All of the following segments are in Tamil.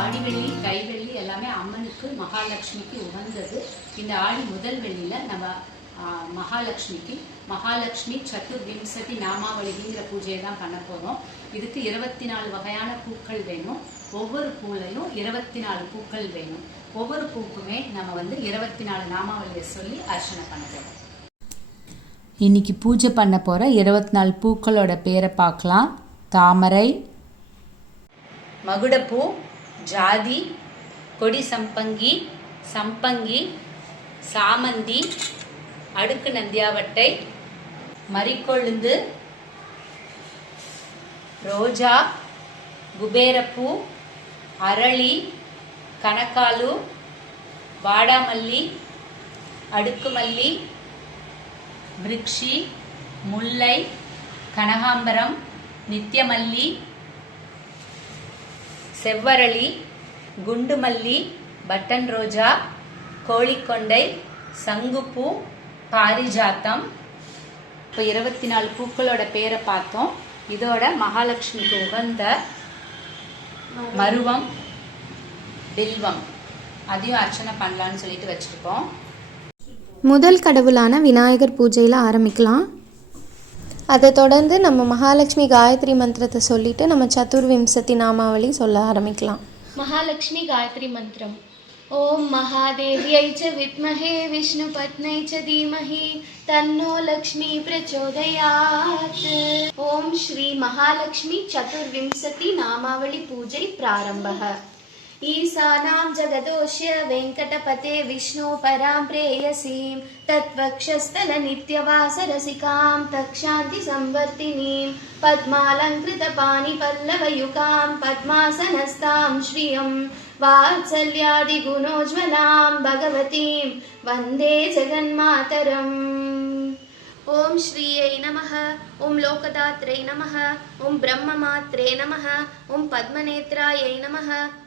ஆடிவெள்ளி கைவெள்ளி எல்லாமே அம்மனுக்கு மகாலட்சுமிக்கு உகந்தது. இந்த ஆடி முதல் வெள்ளியில நம்ம மகாலட்சுமிக்கு மகாலட்சுமி சத்துர்விம்சதி நாமாவளிங்கிற பூஜையை தான் பண்ண போறோம். இதுக்கு இருபத்தி நாலு வகையான பூக்கள் வேணும். ஒவ்வொரு பூலையும் இருபத்தி நாலு பூக்கள் வேணும். ஒவ்வொரு பூக்குமே நம்ம வந்து இருபத்தி நாலு நாமாவளியை சொல்லி அர்ச்சனை பண்ண போறோம். இன்னைக்கு பூஜை பண்ண போகிற இருபத்தி நாலு பூக்களோட பேரை பார்க்கலாம். தாமரை மகுடப்பூ ஜாதி கொடி சம்பங்கி சம்பங்கி சாமந்தி அடுக்கு நந்தியாவட்டை மறிக்கொழுந்து ரோஜா குபேரப்பூ அரளி கனக்காலு வாடாமல்லி அடுக்குமல்லி விருக்ஷி முல்லை கனகாம்பரம் நித்தியமல்லி செவ்வரளி குண்டுமல்லி பட்டன் ரோஜா கோழிக்கொண்டை சங்குப்பூ பாரிஜாத்தம். இப்போ இருபத்தி நாலு பூக்களோட பேரை பார்த்தோம். இதோட மகாலட்சுமிக்கு உகந்த மருவம் பில்வம். அதையும் அர்ச்சனை பண்ணலான்னு சொல்லிட்டு வச்சுருக்கோம். முதல் கடவுளான விநாயகர் பூஜையில் ஆரம்பிக்கலாம். அதை தொடர்ந்து நம்ம மகாலட்சுமி காயத்ரி மந்திரத்தை சொல்லிட்டு நம்ம சதுர்விம்சதி நாமாவளி சொல்ல ஆரம்பிக்கலாம். மகாலட்சுமி காயத்ரி மந்திரம். ஓம் மகாதேவியை ச வித்மஹே விஷ்ணு பத்னை ச தீமஹி தன்னோ லக்ஷ்மி பிரச்சோதயாத். ஓம் ஸ்ரீ மகாலட்சுமி சதுர்விம்சதி நாமாவளி பூஜை பிராரம்பः ईशानां जगदोष्य वेङ्कटपते विष्णु परां प्रेयसीं तत्वक्षस्थलनित्यवासरसिकां तक्षान्तिसंवर्तिनीं पद्मालङ्कृतपाणिपल्लवयुकां पद्मासनस्तां श्रियं वात्सल्यादिगुणोज्ज्वलां भगवतीं वन्दे जगन्मातरम्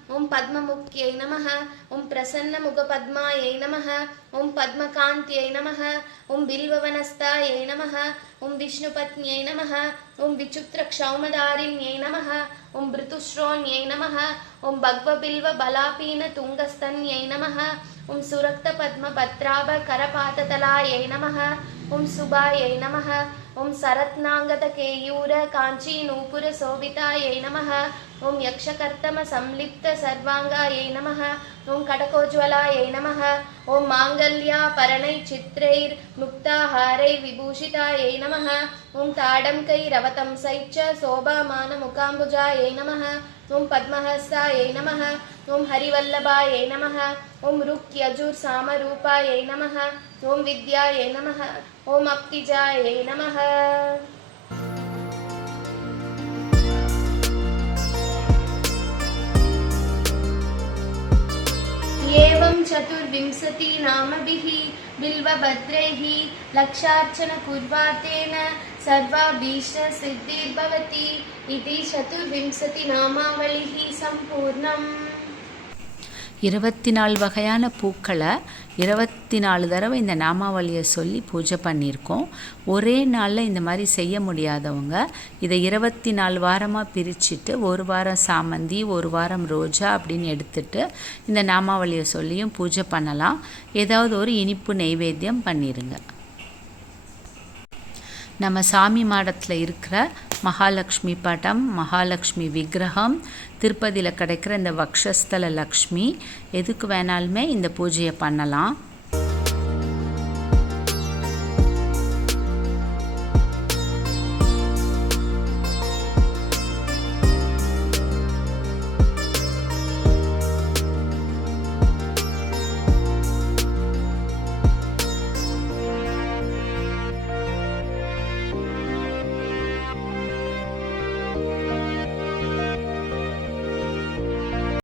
ஓம் பத்மமுக்கியை நமக ஓம் பிரசன்ன முகபத்மாயை நமக ஓம் பத்மகாந்தியை நமக ஓம் பில்வவனஸ்தாயை நமக ஓம் விஷ்ணுபத்னியை நமக ஓம் விச்சுத்ரக்ஷௌமதாரிண்யை நமக ஓம் பிருத்துஸ்ரோண்யை நமக ஓம் பக்வபில்வ பலாபீன துங்கஸ்தன்யை நமக ஓம் சுரக்த பத்ம பத்ராப கரபாததலாயை நமக ஓம் சுபாயை நமக ఓం సరత్నాంగత కేయూర కాంచీ నూపుర శోభితాయై నమ ఓం యక్షకర్తమ సంలిప్త సర్వాంగాయై నమ ఓం కటకోజ్వలాయై నమ ఓం మాంగళ్యా పరణై చిత్రైర్ ముక్తాహారై విభూషితాయై నమ ఓం తాడంకై రవతంసై చ శోభామాన ముఖాంబుజాయై నమ ఓం పద్మహస్తాయై నమ ఓం హరివల్లభాయై నమ ఓం రుక్ యజుర్ సామరూపాయై నమ ఓం విద్యాయై నమ ॐ अप्तिजायै नमः एवं चतुर्विंशति नामभिः बिल्वभद्रैः लक्षार्चनकुर्वातेन सर्वाभीष्टसिद्धिर्भवति इति चतुर्विंशतिनामावलिः सम्पूर्णम् இருபத்தி நாலு வகையான பூக்களை இருபத்தி நாலு தடவை இந்த நாமாவளியை சொல்லி பூஜை பண்ணியிருக்கோம். ஒரே நாளில் இந்த மாதிரி செய்ய முடியாதவங்க இதை இருபத்தி நாலு வாரமாக பிரிச்சுட்டு ஒரு வாரம் சாமந்தி ஒரு வாரம் ரோஜா அப்படின்னு எடுத்துட்டு இந்த நாமாவளியை சொல்லியும் பூஜை பண்ணலாம். ஏதாவது ஒரு இனிப்பு நெய்வேத்தியம் பண்ணிடுங்க நம்ம சாமி மாடத்தில் இருக்கிற மகாலட்சுமி படம் மகாலட்சுமி விக்கிரகம் திருப்பதியில் கிடைக்கிற இந்த வக்ஷஸ்தல லக்ஷ்மி எதுக்கு வேணாலுமே இந்த பூஜையை பண்ணலாம்.